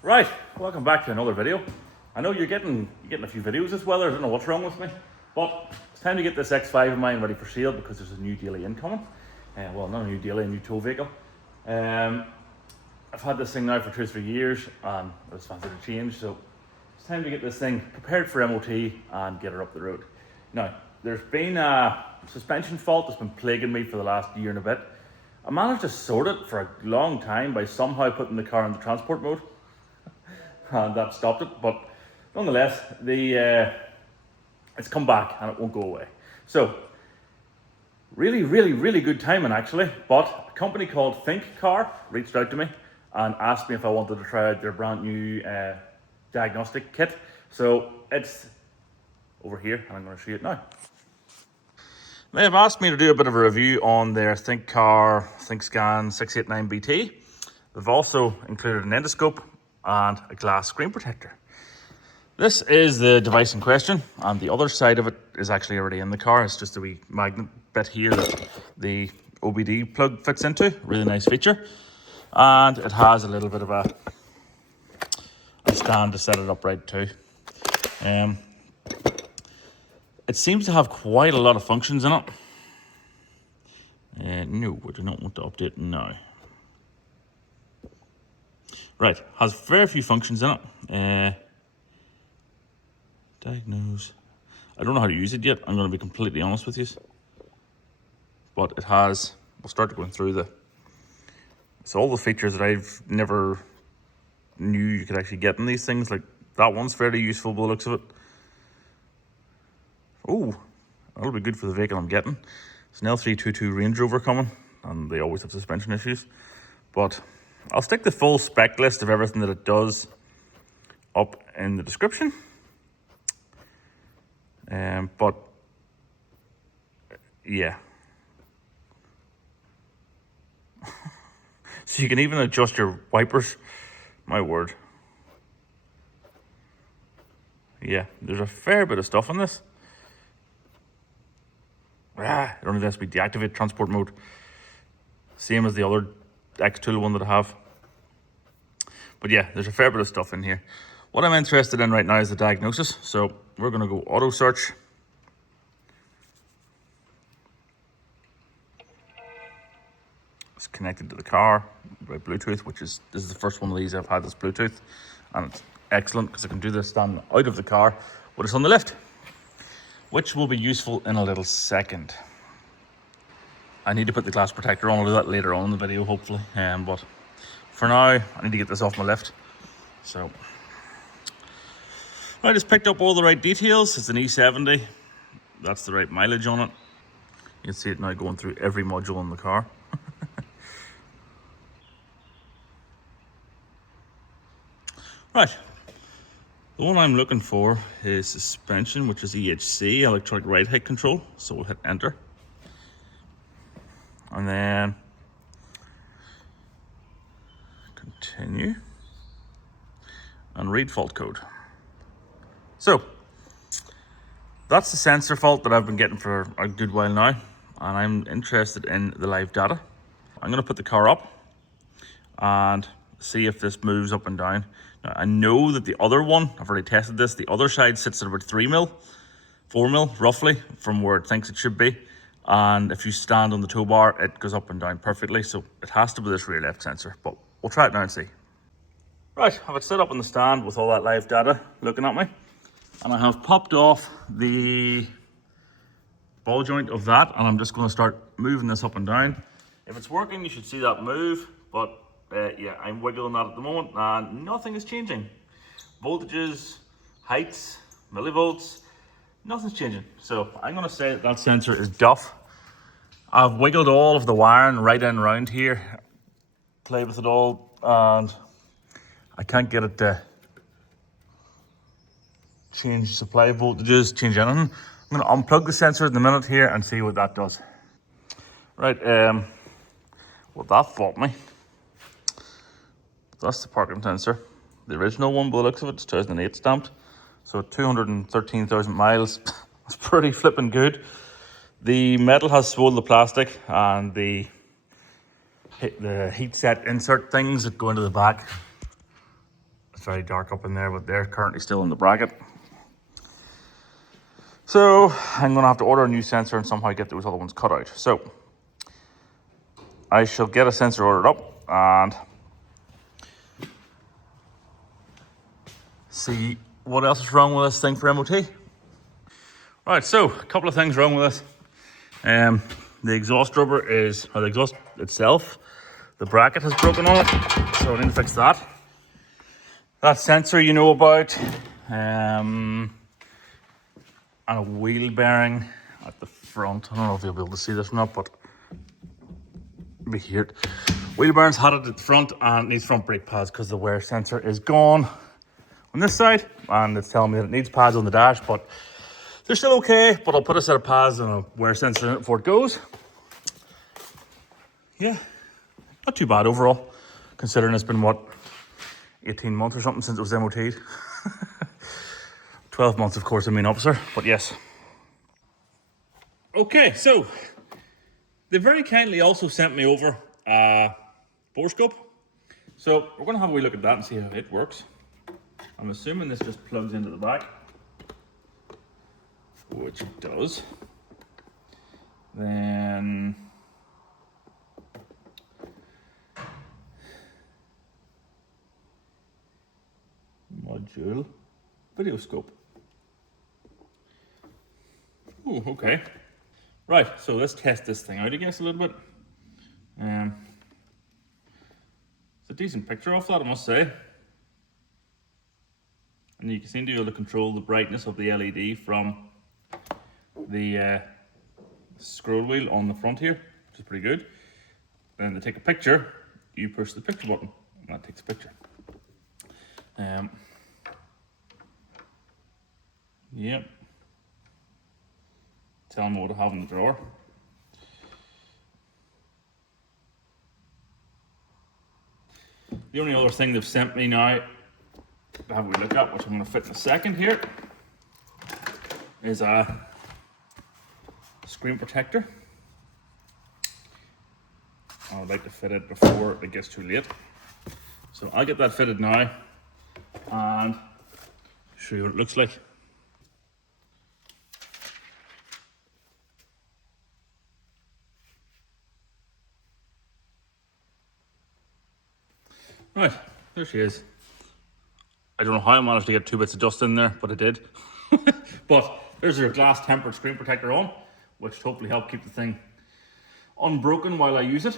Right, welcome back to another video. I know you're getting a few videos this weather. I don't know what's wrong with me, but it's time to get this X5 of mine ready for sale because there's a new daily incoming. Well, not a new daily, a new tow vehicle. I've had this thing now for 2 or 3 years and I was fancy to change, so it's time to get this thing prepared for MOT and get her up the road. Now, there's been a suspension fault that's been plaguing me for the last year and a bit. I managed to sort it for a long time by somehow putting the car into transport mode. And that stopped it, but nonetheless, it's come back and it won't go away. So, really good timing actually, but a company called ThinkCar reached out to me and asked me if I wanted to try out their brand new diagnostic kit. So, it's over here and I'm going to show you it now. They have asked me to do a bit of a review on their ThinkCar ThinkScan 689BT. They've also included an endoscope and a glass screen protector. This is the device in question, and the other side of it is actually already in the car. It's just a wee magnet bit here that the OBD plug fits into. Really nice feature. And it has a little bit of a stand to set it upright too. It seems to have quite a lot of functions in it. No, I do not want to update now. Right, has very few functions in it. Diagnose. I don't know how to use it yet. I'm going to be completely honest with you. But it has, we'll start going through it's all the features that I've never knew you could actually get in these things. Like that one's fairly useful by the looks of it. Oh, that'll be good for the vehicle I'm getting. It's an L322 Range Rover coming, and they always have suspension issues. But I'll stick the full spec list of everything that it does up in the description. But yeah. So you can even adjust your wipers. My word. Yeah, there's a fair bit of stuff in this. It only has to be deactivate transport mode. Same as the other X-Tool one that I have. But yeah, there's a fair bit of stuff in here. What I'm interested in right now is the diagnosis. So we're going to go auto search. It's connected to the car by Bluetooth, this is the first one of these I've had that's Bluetooth. And it's excellent because I can do this standing out of the car when it's on the lift, which will be useful in a little second. I need to put the glass protector on. I'll do that later on in the video, hopefully. But for now, I need to get this off my lift. So, I just picked up all the right details. It's an E70. That's the right mileage on it. You can see it now going through every module in the car. Right. The one I'm looking for is suspension, which is EHC, electronic ride height control. So we'll hit enter. And then continue and read fault code. So that's the sensor fault that I've been getting for a good while now, and I'm interested in the live data. I'm going to put the car up and see if this moves up and down. Now, I know that the other one, I've already tested this, the other side sits at about 3 mil, 4 mil roughly from where it thinks it should be. And if you stand on the tow bar, it goes up and down perfectly. So it has to be this rear left sensor, but we'll try it now and see. Right, I have it set up on the stand with all that live data looking at me. And I have popped off the ball joint of that, and I'm just going to start moving this up and down. If it's working, you should see that move, but yeah, I'm wiggling that at the moment and nothing is changing. Voltages, heights, millivolts, nothing's changing. So I'm going to say that sensor is duff. I've wiggled all of the wiring right in around here, played with it all, and I can't get it to change supply voltages, change anything. I'm going to unplug the sensor in a minute here and see what that does. Right, well that fought me. That's the parking sensor. The original one, by the looks of it, it's 2008 stamped. So 213,000 miles. It's pretty flipping good. The metal has swollen the plastic, and the heat set insert things that go into the back very dark up in there, but they're currently still in the bracket. So I'm going to have to order a new sensor and somehow get those other ones cut out. So I shall get a sensor ordered up and see what else is wrong with this thing for MOT. Right, so a couple of things wrong with this. The exhaust rubber or the exhaust itself, the bracket has broken on it, so I need to fix that. That sensor you know about, and a wheel bearing at the front. I don't know if you'll be able to see this or not, but be here. Wheel bearing's had it at the front and it needs front brake pads because the wear sensor is gone on this side, and it's telling me that it needs pads on the dash, but they're still okay. But I'll put a set of pads and a wear sensor in it before it goes. Yeah, not too bad overall, considering it's been, what, 18 months or something since it was MOT'd. 12 months, of course, I mean, officer, but yes. Okay, so they very kindly also sent me over a Borescope. So we're going to have a wee look at that and see how it works. I'm assuming this just plugs into the back, which it does. Then module, video scope. Ooh, okay. Right, so let's test this thing out, I guess, a little bit. It's a decent picture of that, I must say. And you can seem to be able to control the brightness of the LED from the scroll wheel on the front here, which is pretty good. Then to take a picture, you push the picture button, and that takes a picture. Yep. Tell me what I have in the drawer. The only other thing they've sent me now to have a look at, which I'm going to fit in a second here, is a screen protector. I would like to fit it before it gets too late. So I'll get that fitted now and show you what it looks like. Right, there she is. I don't know how I managed to get 2 bits of dust in there, but I did. But there's your glass tempered screen protector on, which hopefully help keep the thing unbroken while I use it.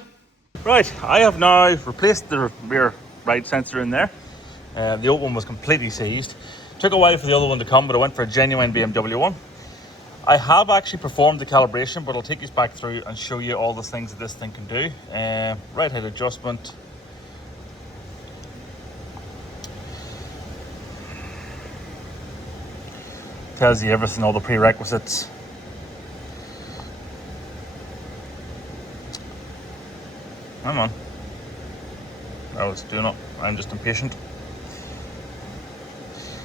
Right, I have now replaced the rear right sensor in there. The old one was completely seized. Took a while for the other one to come, but I went for a genuine BMW one. I have actually performed the calibration, but I'll take you back through and show you all the things that this thing can do. Right height adjustment. Tells you everything, all the prerequisites. Come on. Oh, it's doing it. I'm just impatient.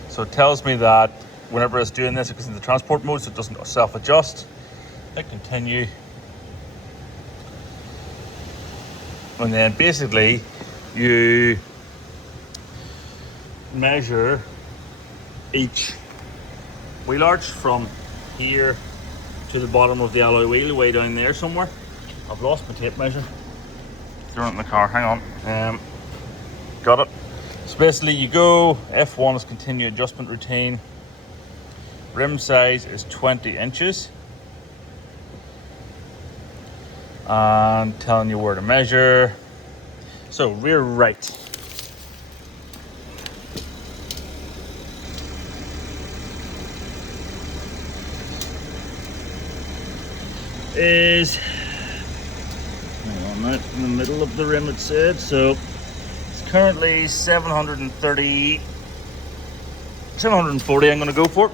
So it tells me that whenever it's doing this, it goes into transport mode, so it doesn't self-adjust. Hit continue. And then basically, you measure each wheel arch from here to the bottom of the alloy wheel, way down there somewhere. I've lost my tape measure. Thrown it in the car, hang on. Got it. So basically you go, F1 is continue adjustment routine. Rim size is 20 inches. And telling you where to measure. So rear right. Is, hang on now, in the middle of the rim it said, so it's currently 740 I'm going to go for.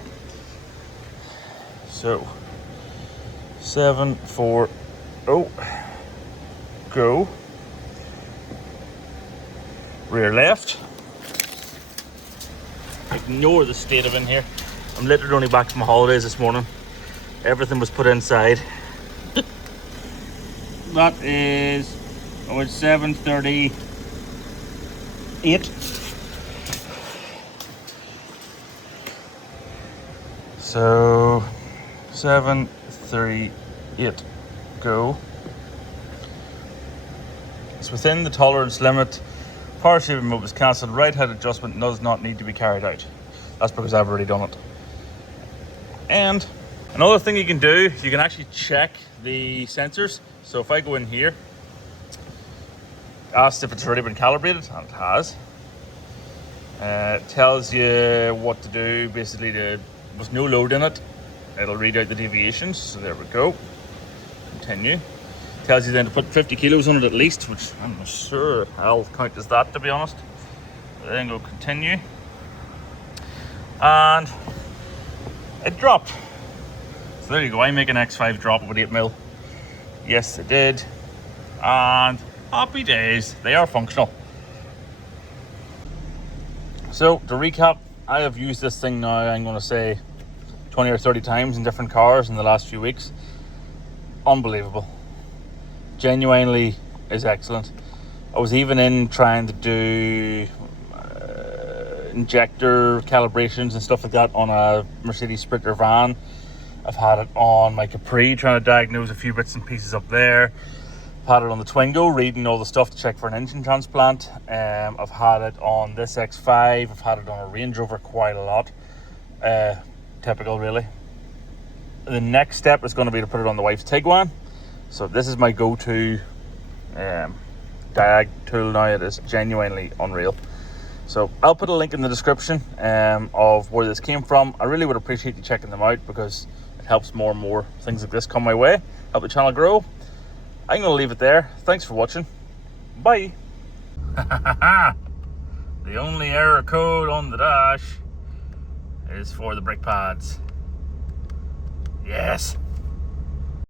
So 740, go, rear left. Ignore the state of in here. I'm literally only back from my holidays this morning. Everything was put inside. That is, it's 738. So 7, 3, 8, go. It's within the tolerance limit. Power shaping mode is cancelled. Right head adjustment does not need to be carried out. That's because I've already done it. And another thing you can do, you can actually check the sensors. So if I go in here, asked if it's already been calibrated, and it has. It tells you what to do. Basically, with no load in it, it'll read out the deviations. So there we go. Continue. Tells you then to put 50 kilos on it at least, which I'm not sure I'll count as that, to be honest. Then go continue. And it dropped. So there you go. I make an X5 drop with 8mm. Yes, it did. And happy days. They are functional. So to recap, I have used this thing now, I'm going to say 20 or 30 times in different cars in the last few weeks. Unbelievable. Genuinely is excellent. I was even in trying to do injector calibrations and stuff like that on a Mercedes Sprinter van. I've had it on my Capri, trying to diagnose a few bits and pieces up there. I've had it on the Twingo, reading all the stuff to check for an engine transplant. I've had it on this X5. I've had it on a Range Rover quite a lot. Typical, really. The next step is going to be to put it on the wife's Tiguan. So this is my go-to diag tool now. It is genuinely unreal. So I'll put a link in the description of where this came from. I really would appreciate you checking them out because it helps more and more things like this come my way. Help the channel grow. I'm going to leave it there. Thanks for watching. Bye. The only error code on the dash is for the brake pads. Yes.